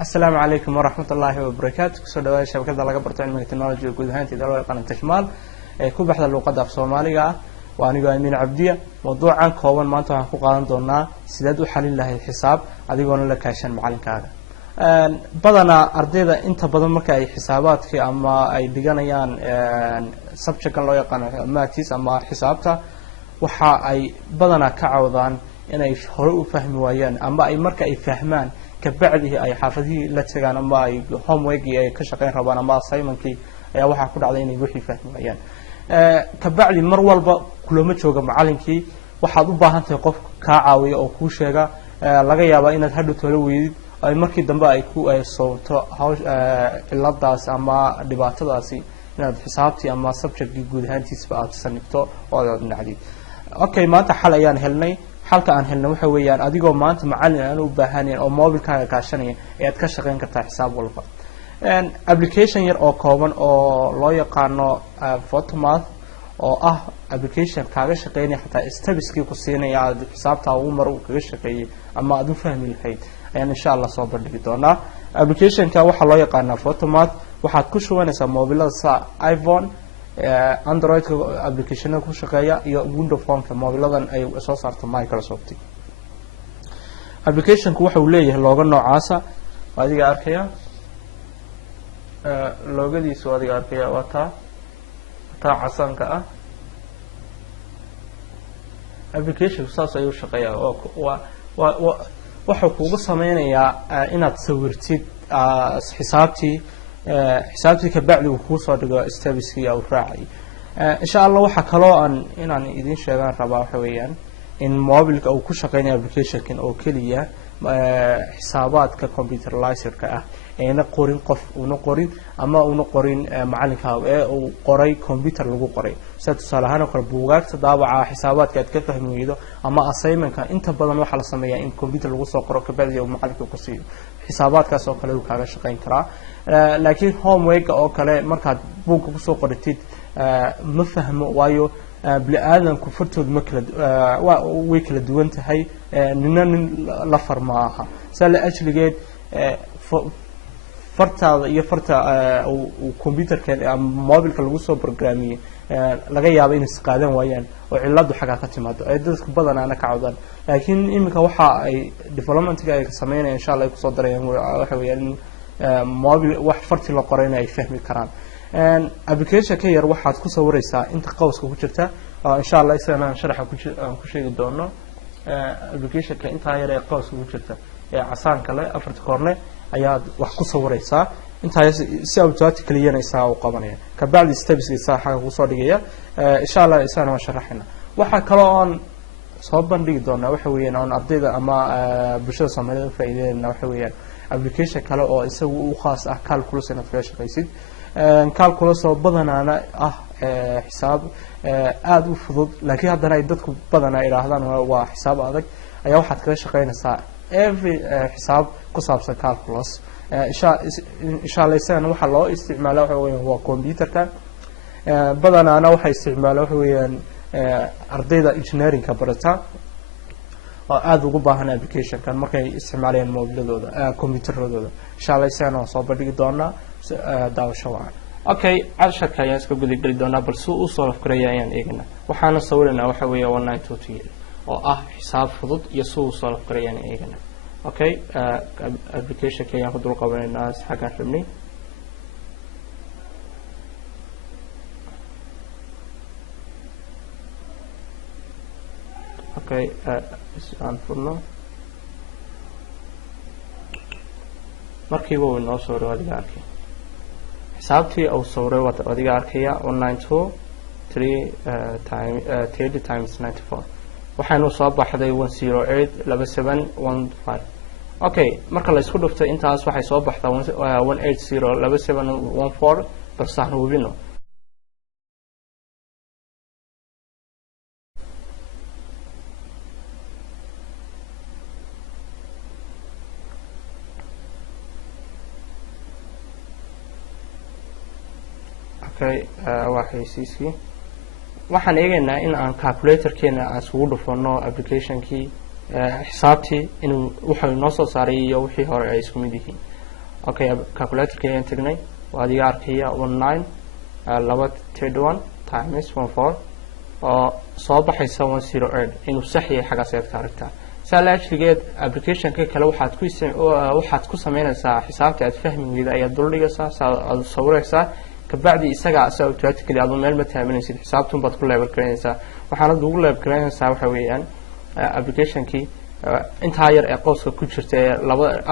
السلام عليكم ورحمة الله وبركاته. كسر دواء شبكة لقى برتعين من التكنولوجيا وجود هاي تدلوا قناة تشمال كوب أحد اللقطة في الصومالية وأنا جاي من عبدية موضوع عن كون ما أنتوا حقوق عندنا سداد وحل له الحساب هذه قلنا لك عشان معلن كذا بدنا أرضية أنت بدنا مركي حسابات في أما أي دجانيان سبشة كان لا يقنا ماتيس أما حسابته وح أي بدنا كعوضان إن أي هرو فهم ويان أما أي مركي فهمان كبعده أي حافظه لا تجان أما أي هم ويجي أي كشقين ربنا ما صايمن كي أي واحد كل علينا يروح يفهم ويان كبعد مرول كل ما تشوق معلنكي waxaad u baahan tahay qof ka caawiyo oo ku sheega laga yaabo inaad hadhow tolo weydid ay markii dambe ay ku sawirto ciladaas ama dhibaatadaasi inaad xisaabtii ama subject-kii guud ahaantiisba aad sanifto oo aad nacdid okay maanta xal ayaan helnay xalka aan helnay waxa weeyaan adigoo maanta macallin aan u baahaneen oo mobilkaaga kaashanaya ayaad ka shaqeyn kartaa xisaab walba application yar oo kooban oo loo yaqaano Photomath oo ah application kaaga shaqeynaya xataa steps-kii ku siinaya xisaabta uu mar uu kaga shaqeeyay ama aad u fahmi lahayd ayaan insha Allah soo bandhigi doonaa application-ka waxa loo yaqaanaa Photomath waxaad ku shubanaysaa mobilada sida iPhone Android application ku shaqeeya iyo Windows Phone-ka mobiladan ay soo saarto Microsoft application-ku waxa uu leeyahay looga noocaasa adiga arkaya loogadiisu adiga arkaya waa casanka ah application saas ayuu shaqeeyaa oo waxa kuugu sameeynaya inaad sawirtid xisaabtii ka bacdi uu ku soo dhigo steps-kii aw raacay insha Allah waxa kale oo inaan idin sheegan rabaa waxa weeyaan in mobilka uu ku shaqeynayo application-kan oo kaliya xisaabaadka computerized-ka ah ayna qorin qof una qorin ama una qorin macalinka uu qoray computer lagu qoray sida tusaale ahaan kala buugaagta daabaca xisaabaadka aad ka fahmaydo ama assignment-ka inta badan waxa la sameeyaa in computer lagu soo qoro ka bacdi uu macalinka ku siiyo xisaabaadkaas oo kale uu kaaga shaqeyn karaa laakiin homework oo kale markaad buugga ku soo qoratid ma fahmo waayo bini'aadamku fartood ma kala way kala duwan tahay nin la farmaaha sala ajligeed fartaada iyo farta uu computerka ama mobilka lagu soo programiyay laga yaabo inay isqaadan waayaan oo ciladu xaga ka timaado ay dadku badanaana ka cawdaan laakiin imika waxa ay development-ka ay sameeyeen insha Allah ay ku soo darayaan waxa weeyaan mobil wax farti la qorayna ay fahmi karaan application ka yar waxaad ku sawiraysaa inta qowska ku jirta insha Allah isana sharaxa ku sheegi doono application-ka inta yar ee qowska ku jirta ee casaanka leh afarta koorne ayaad wax ku sawiraysaa intaas si automatically yanaysaa oo qabanaya ka bacdi steps-kiisa xaga ku soo dhigaya insha Allah isana waan sharaxina waxa kale oo soo bandhigi doonaa waxa weeyaan aan ardayda ama bulshada Soomaaliyeed faa'iideeyna waxa weeyaan application kale oo isagu u khaas ah calculus inaad ka shaqaysid calculus oo badanaana ah xisaab aad u fudud laakiin haddana ay dadku badanaa ilaahdaan waa xisaab adag ayaa waxaad kaga shaqeynaysaa every xisaab ku saabsan calculus insha Allah isana waxa loo isticmaalo waxa weeyaan waa computerka badanaana waxa isticmaalo waxa weeyaan ardayda engineering-ka barata oo aad ugu baahan application-kan markay isticmaalayaan mobiladooda computeradooda insha Allah isana soo bandhigi doonaa daawasho wacan okay casharka ayaan iska gudageli doonaa bal soo u soo lafkarayaan eegna waxaana sawirnaa waxa weeyaan 1922 oo ah xisaab fudud iyo soo soo lafkarayaan eegna okay application-ka ayaan ku dul qabanayna xaga rabnay okay aan furno markii uu noo soo raadiga arkay xisaabtii uu soo raadiga arkaya 192 times 94 waxaanu soo baxday 1082715 okay marka la isku dhufto intaas waxay soo baxdaa 1802714 bal sax hubino okay waa xaysiiskii waxaan eegaynaa in aan calculatorkeena aan isugu dhufano applicationkii xisaabtii inuu wuxuu noo soo saaray iyo wixii hore ay isku mid yihiin okay calculatorkii ayaan tagnay waa adiga arkaya 19 231 times 14 oo soo baxaysa 108 inuu sax yahay xagaas aad ka aragtaa sala actually applicationka kale waxaad ku sameynaysaa xisaabta aad fahmigeeda ayaad dul dhigaysaa aad sawiraysaa kabacdi isaga automatically aad meel ma taaminaysid xisaabtun baad ku level gareynaysaa waxaana ugu level gareynaysaa waxa weeyaan applicationkii inta yar ee qowska ku jirta ee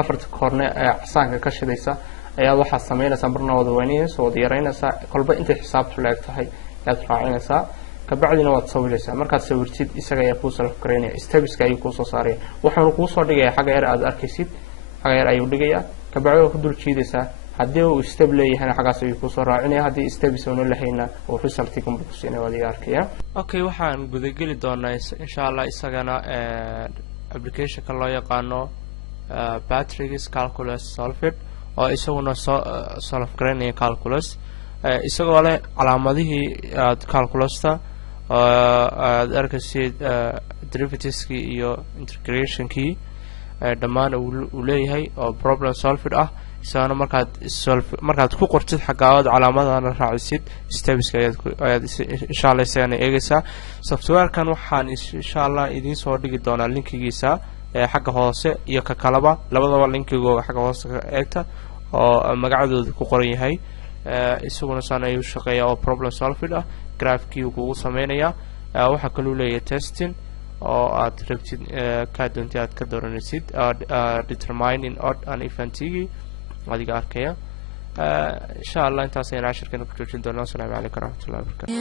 afarta koorne ee casaanka ka shidaysa ayaa waxa sameynaysaa marna wada weynaysaa wada yareynaysaa kolba inta xisaabtu leeg tahay aad raacinaysaa kabacdina waad sawiraysaa markaad sawirtid isaga ayaa ku soo gareynaya stepska ayuu ku soo saaraya waxaanu ku soo dhigaya xaga yar aad arkaysid xaga yar ayuu dhigaya kabacdi ku dul jiidaysaa haddii uu step leeyahay xagaas ayuu ku soo raacinaya haddii steps uu leeyahayna uu resulti ku siinaya wadiga arkaya okay waxaan gudageli doonaa insha Allah isagana application loo yaqaano Patrick's calculus solver oo isaguna solve gareynaya calculus isagoo leh calaamadihii aad calculusta aad arkaysid derivativeski iyo integrationki dhammaan uu leeyahay oo problem solver ah isagana markaad ku qortid xagaawad calaamadana raacisid stepska ayaad insha Allah isagana eegaysaa softwarekan waxaan insha Allah idin soo dhigi doonaa linkigiisa xagga hoose iyo ka kalaba labadaba linkigooda xagga hoose ka eegta oo magacadooda ku qoran yahay isaguna saan ayuu shaqeeyaa oo problem solver ah graphkii uu kugu sameynaya waxa kale uu leeyahay testing oo aad rabtid ka doonti aad ka dooranaysid determining odd and eventigi adiga arkaya insha Allah intaas ayaan 10 kan ku joojin doonaa. Assalaamu calaykum warahmatullahi wabarakatuh.